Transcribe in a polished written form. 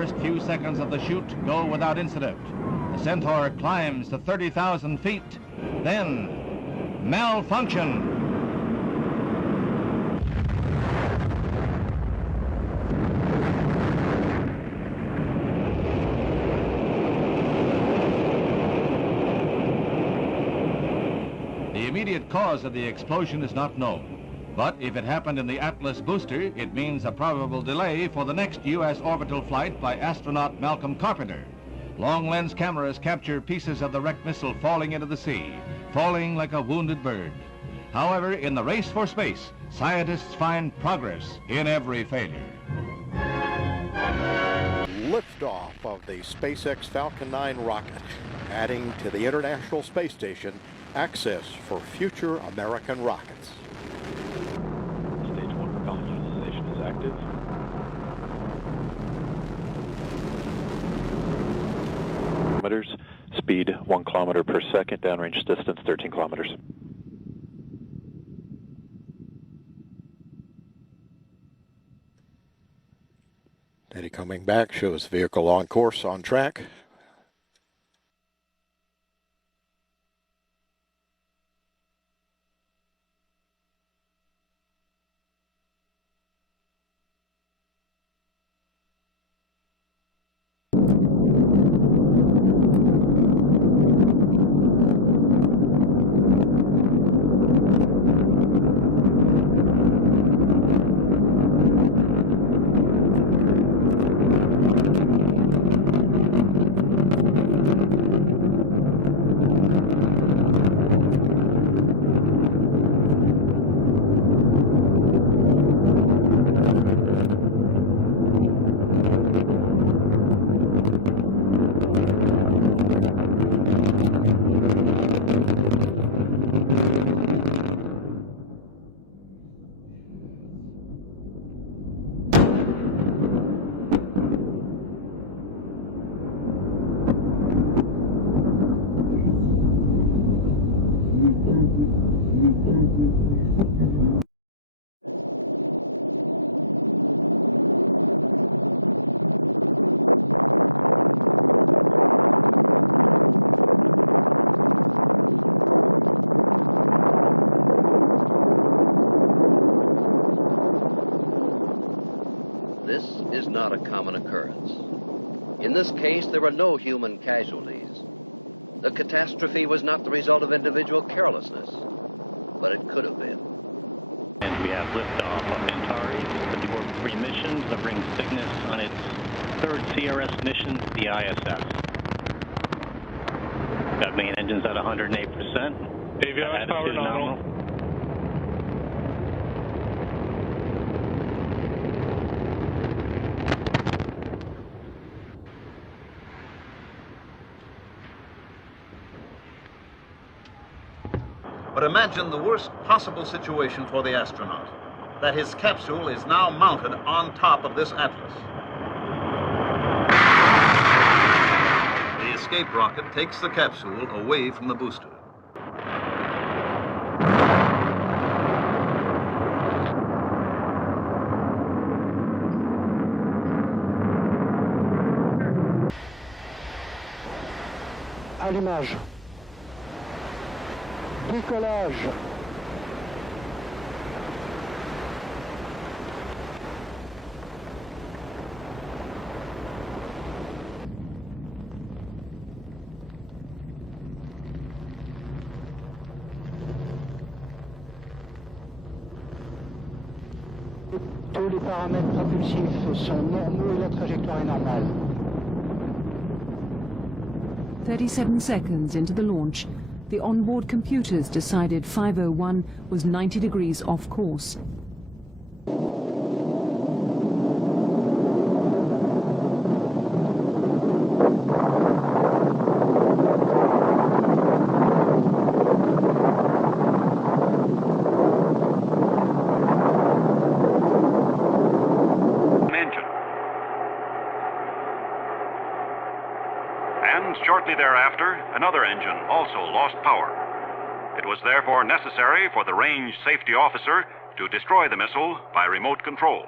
first few seconds of the shoot go without incident. The Centaur climbs to 30,000 feet, then malfunction. The immediate cause of the explosion is not known. But if it happened in the Atlas booster, it means a probable delay for the next U.S. orbital flight by astronaut Malcolm Carpenter. Long-lens cameras capture pieces of the wrecked missile falling into the sea, falling like a wounded bird. However, in the race for space, scientists find progress in every failure. Liftoff of the SpaceX Falcon 9 rocket, adding to the International Space Station access for future American rockets. Stage 1 propellant utilization is active. Speed 1 kilometer per second, downrange distance 13 kilometers. Data coming back shows vehicle on course, on track. This is not a common occurrence. In this case, there were no human casualties. The catastrophe was not the result of individual carelessness, but it could have been. And we have liftoff of Antares, the orbit-free mission, delivering Cygnus on its third CRS mission to the ISS. Got main engines at 108%. Avionics power nominal. But imagine the worst possible situation for the astronaut, that his capsule is now mounted on top of this Atlas. The escape rocket takes the capsule away from the booster. Allumage. Décollage. Tous les paramètres propulsifs sont normaux et la trajectoire est normale. 37 seconds into the launch, the onboard computers decided 501 was 90 degrees off course. And shortly thereafter, another engine also lost power. It was therefore necessary for the range safety officer to destroy the missile by remote control.